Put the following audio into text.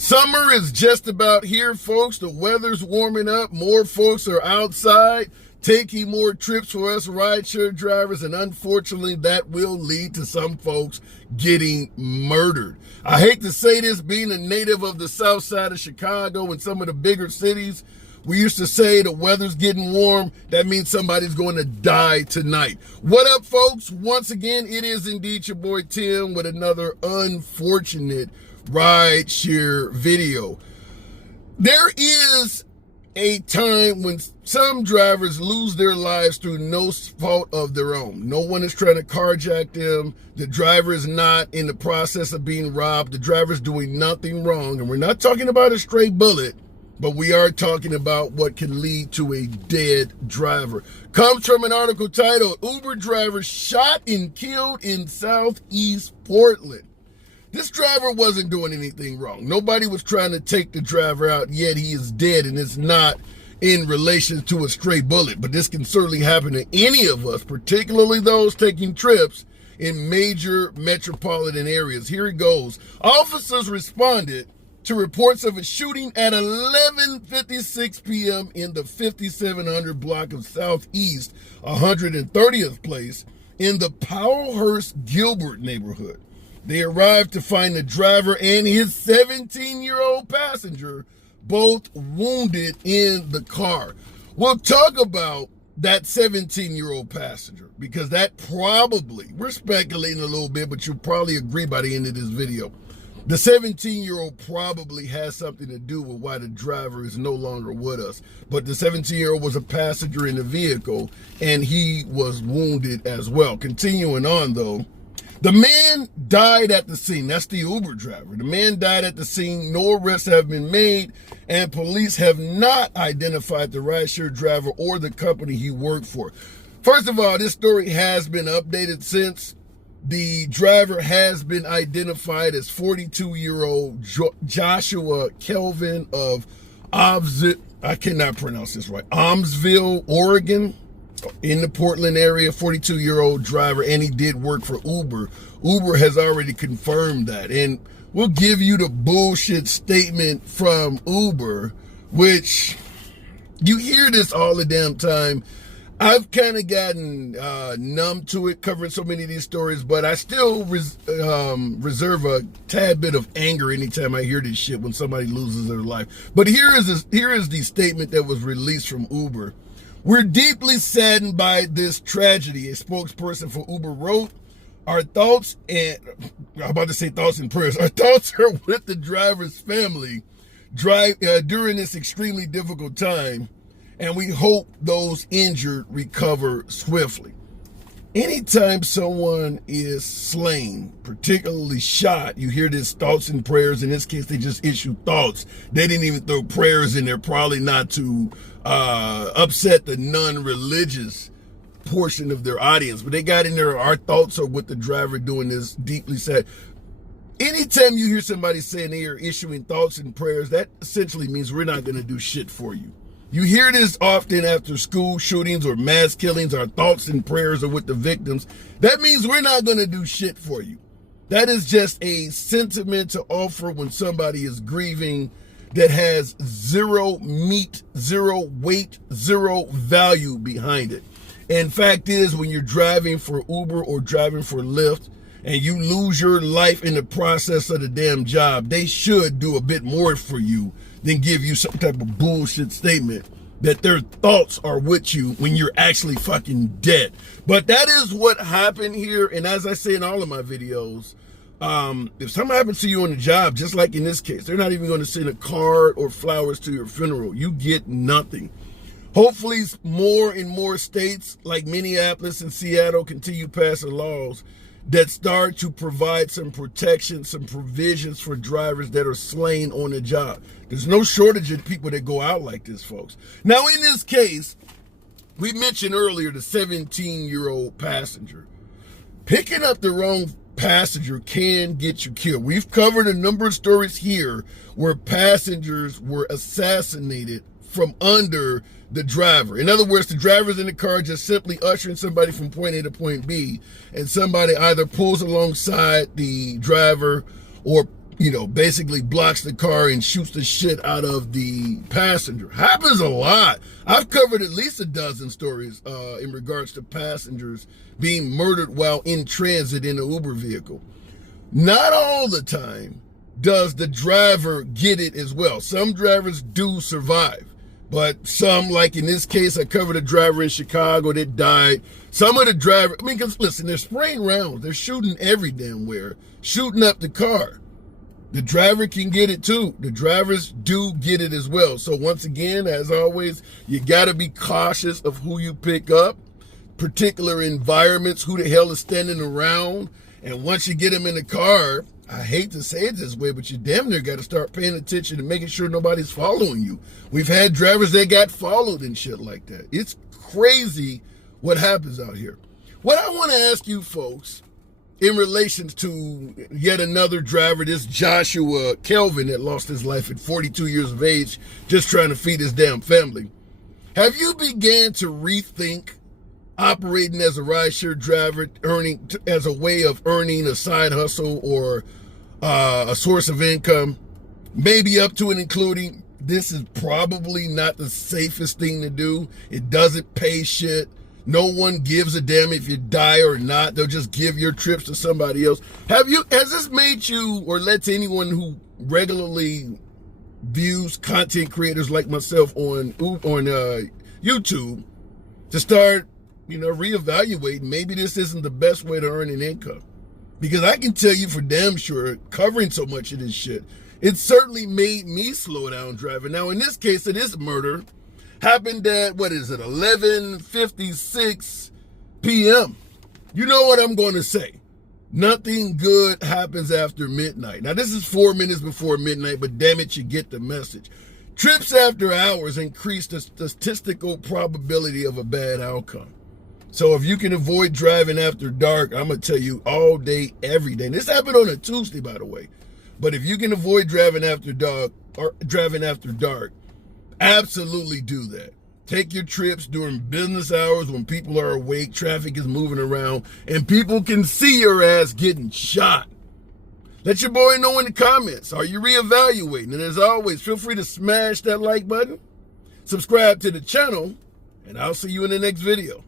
Summer is just about here, folks. The weather's warming up. More folks are outside taking more trips for us rideshare drivers, and unfortunately, that will lead to some folks getting murdered. I hate to say this, being a native of the south side of Chicago and some of the bigger cities, we used to say the weather's getting warm. That means somebody's going to die tonight. What up, folks? Once again, it is indeed your boy Tim with another unfortunate rideshare video. There is a time when some drivers lose their lives through no fault of their own. No one is trying to carjack them. The driver is not in the process of being robbed. The driver is doing nothing wrong. And we're not talking about a stray bullet, but we are talking about what can lead to a dead driver. Comes from an article titled, "Uber Driver Shot and Killed in Southeast Portland." This driver wasn't doing anything wrong. Nobody was trying to take the driver out, yet he is dead, and it's not in relation to a stray bullet. But this can certainly happen to any of us, particularly those taking trips in major metropolitan areas. Here it goes. Officers responded to reports of a shooting at 11:56 p.m. in the 5700 block of Southeast 130th Place in the Powellhurst-Gilbert neighborhood. They arrived to find the driver and his 17-year-old passenger both wounded in the car. We'll talk about that 17-year-old passenger because that probably, we're speculating a little bit, but you'll probably agree by the end of this video, the 17-year-old probably has something to do with why the driver is no longer with us. But the 17-year-old was a passenger in the vehicle and he was wounded as well. Continuing on though, the man died at the scene. That's the Uber driver. The man died at the scene. No arrests have been made, and police have not identified the rideshare driver or the company he worked for. First of all, this story has been updated since. The driver has been identified as 42-year-old Joshua Kelvin of I cannot pronounce this right, Amsville, Oregon, in the Portland area, 42-year-old driver, and he did work for Uber. Uber has already confirmed that, and we'll give you the bullshit statement from Uber, which you hear this all the damn time. I've kind of gotten numb to it, covering so many of these stories, but I still reserve a tad bit of anger anytime I hear this shit when somebody loses their life. But here is the statement that was released from Uber. "We're deeply saddened by this tragedy," a spokesperson for Uber wrote. "Our thoughts and, I'm about to say thoughts and prayers, our thoughts are with the driver's family during this extremely difficult time, and we hope those injured recover swiftly." Anytime someone is slain, particularly shot, you hear this thoughts and prayers. In this case, they just issued thoughts. They didn't even throw prayers in there, probably not to upset the non-religious portion of their audience. But they got in there, our thoughts are with the driver doing this deeply sad. Anytime you hear somebody saying they are issuing thoughts and prayers, that essentially means we're not going to do shit for you. You hear this often after school shootings or mass killings. Our thoughts and prayers are with the victims. That means we're not going to do shit for you. That is just a sentiment to offer when somebody is grieving that has zero meat, zero weight, zero value behind it. And fact is, when you're driving for Uber or driving for Lyft and you lose your life in the process of the damn job, they should do a bit more for you than give you some type of bullshit statement that their thoughts are with you when you're actually fucking dead. But that is what happened here. And as I say in all of my videos, if something happens to you on the job, just like in this case, they're not even going to send a card or flowers to your funeral. You get nothing. Hopefully more and more states like Minneapolis and Seattle continue passing laws that start to provide some protection, some provisions for drivers that are slain on the job. There's no shortage of people that go out like this, folks. Now, in this case, we mentioned earlier the 17-year-old passenger. Picking up the wrong passenger can get you killed. We've covered a number of stories here where passengers were assassinated from under the driver. In other words, the driver's in the car just simply ushering somebody from point A to point B, and somebody either pulls alongside the driver or basically blocks the car and shoots the shit out of the passenger. Happens a lot. I've covered at least a dozen stories in regards to passengers being murdered while in transit in an Uber vehicle. Not all the time does the driver get it as well. Some drivers do survive, but some, like in this case, I covered a driver in Chicago that died. Some of the drivers, because listen, they're spraying rounds. They're shooting every damn where, shooting up the car. The driver can get it too. The drivers do get it as well. So once again, as always, you got to be cautious of who you pick up, particular environments, who the hell is standing around. And once you get them in the car, I hate to say it this way, but you damn near got to start paying attention and making sure nobody's following you. We've had drivers that got followed and shit like that. It's crazy what happens out here. What I want to ask you folks in relation to yet another driver, this Joshua Kelvin that lost his life at 42 years of age, just trying to feed his damn family. Have you began to rethink operating as a rideshare driver, earning as a way of earning a side hustle or a source of income, maybe up to and including, this is probably not the safest thing to do. It doesn't pay shit. No one gives a damn if you die or not. They'll just give your trips to somebody else. Has this made you, or led to anyone who regularly views content creators like myself on YouTube to start, reevaluating, maybe this isn't the best way to earn an income? Because I can tell you for damn sure, covering so much of this shit, it certainly made me slow down driving. Now, in this case, it is murder. Happened at, 11:56 p.m. You know what I'm going to say. Nothing good happens after midnight. Now, this is 4 minutes before midnight, but damn it, you get the message. Trips after hours increase the statistical probability of a bad outcome. So if you can avoid driving after dark, I'm going to tell you all day, every day. And this happened on a Tuesday, by the way. But if you can avoid driving after dark, absolutely do that. Take your trips during business hours when people are awake, traffic is moving around, and people can see your ass getting shot. Let your boy know in the comments. Are you reevaluating? And as always, feel free to smash that like button, subscribe to the channel, and I'll see you in the next video.